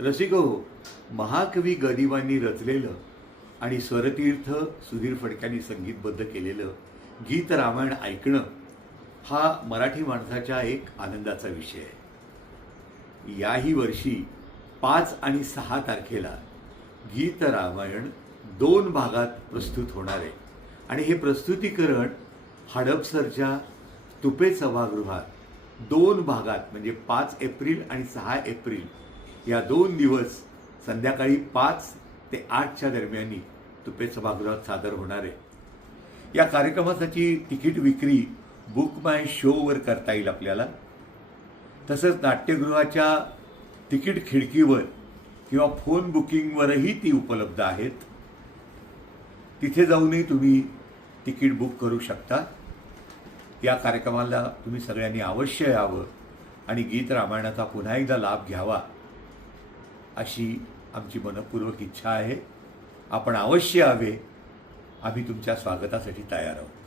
रसिक हो महाकवी गदिमांनी रचलेलं आणि स्वरतीर्थ सुधीर फडक्यांनी संगीतबद्ध केलेलं गीत रामायण ऐकणं हा मराठी माणसाच्या एक आनंदाचा विषय आहे. याही वर्षी पाच आणि सहा तारखेला गीत रामायण दोन भागात प्रस्तुत होणार आहे. आणि हे प्रस्तुतीकरण हडपसरच्या तुपे सभागृहात दोन भागात म्हणजे पाच एप्रिल आणि सहा एप्रिल या दोन दिवस संध्याकाळी पाच ते आठच्या दरम्यानी तुपे सभागृहात सादर होणार आहे. या कार्यक्रमासाठी तिकीट विक्री बुक माय शोवर करता येईल आपल्याला. तसंच नाट्यगृहाच्या तिकीट खिडकीवर किंवा फोन बुकिंगवरही ती उपलब्ध आहेत. तिथे जाऊनही तुम्ही तिकीट बुक करू शकता. या कार्यक्रमाला तुम्ही सगळ्यांनी अवश्य यावं आणि गीत रामायणाचा पुन्हा एकदा लाभ घ्यावा. अशी आमची मनपूर्वक इच्छा आहे. आपण अवश्य हवे. आम्ही तुमच्या स्वागतासाठी तयार आहोत.